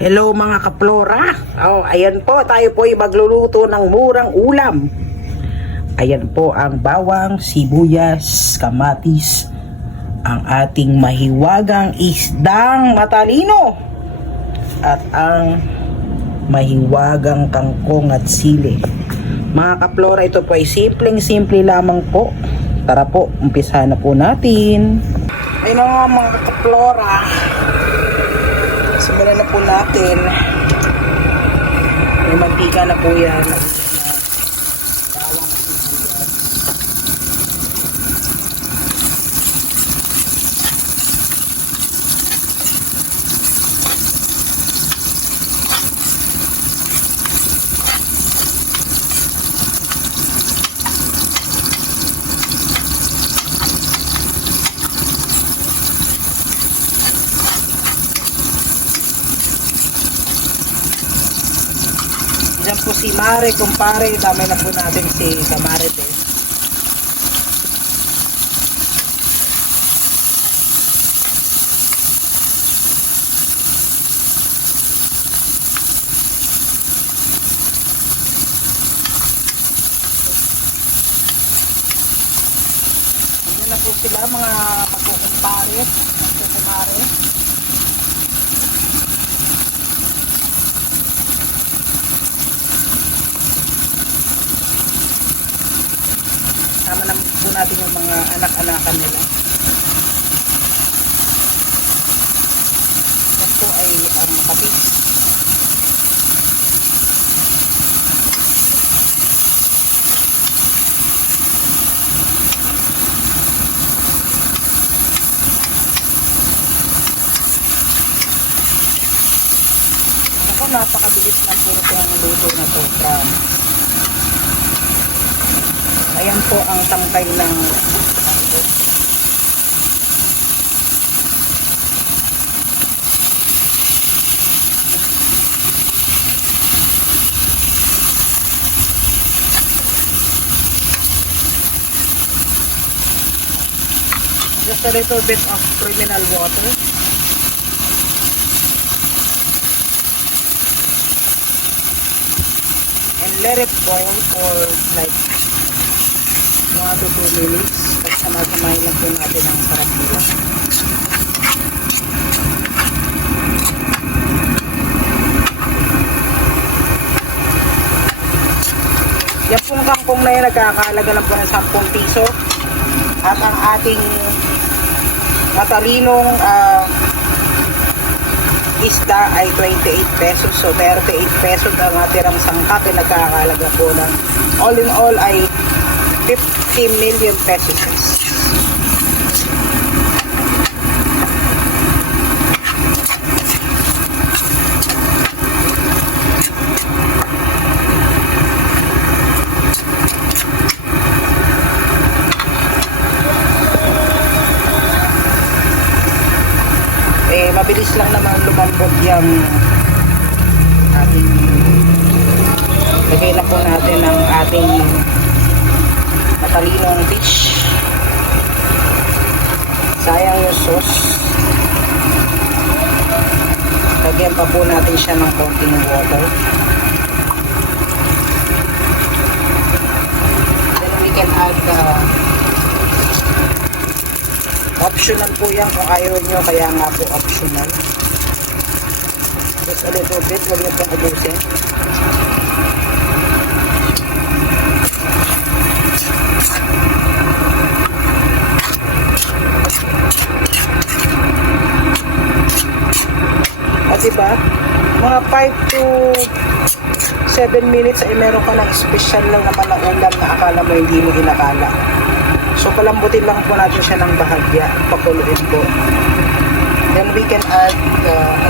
Hello mga kaplora. Ayan po, tayo po ay magluluto ng murang ulam. Ayan po ang bawang, sibuyas, kamatis, ang ating mahiwagang isdang matalino, at ang mahiwagang kangkong at sili. Mga kaplora, ito po ay simpleng-simple lamang po. Tara po, umpisa na po natin. Ayun nga mga kaplora, simulan na po natin. May mantika na po yan. Bawang, sibuyas. Diyan po si Mare, kumpare. Damay na po natin si Camarete. Diyan na po sila mga magkukumpare. Magkukumare. Tama na po natin yung mga anak-anakan nila. Yan po ay ang kapit. Ako, napakabilis lang po itong luto na to. Ayan po ang tangkay ng just a little bit of criminal water. And let it boil for like 1 to 2 minutes. At sama-samay lang po natin ang sarap nila. Yan po ang kangkong na yan, nagkakalaga lang po ng 10 piso. At ang ating matalinong isda ay 28 pesos. So 38 pesos ang natirang sangkap. Nagkakalaga po ng all in all ay 50 million pesos. Mabilis lang naman lumambot yung ating lagay na po natin ang ating matalinong fish. Sayang yung sauce. Lagyan pa po natin siya ng konting water. Then we can add optional po yan kung ayaw nyo, kaya nga po optional. Just a little bit, huwag nyo pong ubusin. At diba, mga 5 to 7 minutes ay meron ka ng special lang naman na ulam na akala mo hindi mo inakala. So palambutin lang po natin siya ng bahagya, pakuluin po. Then we can add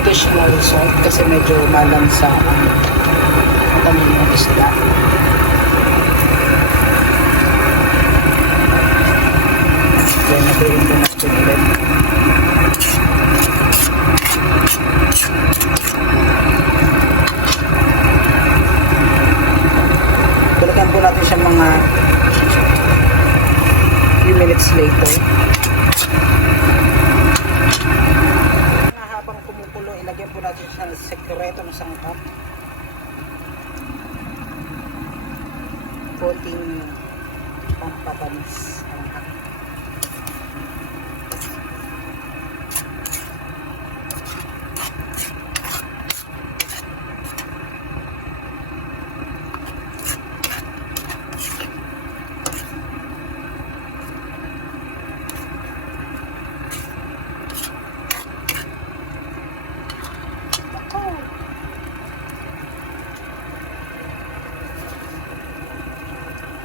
additional salt kasi medyo malansa ang matalinong isda. Then nagayin po natin ulit. Balikan po natin siya mga few minutes later. Habang kumukulo, ilagyan po po natin sa sekreto ng sangkap. Konting pampatamis ang hangin.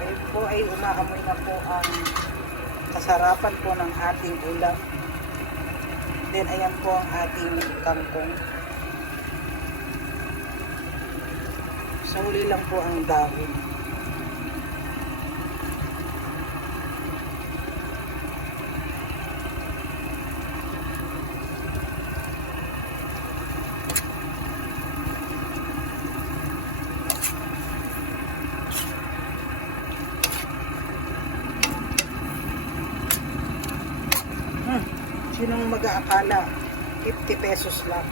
Ayun po ay umaamoy na po ang kasarapan po ng ating ulam. Then ayan po ang ating kangkong. Sa huli lang po ang dahon. Sinong mag-aakala 50 pesos lang.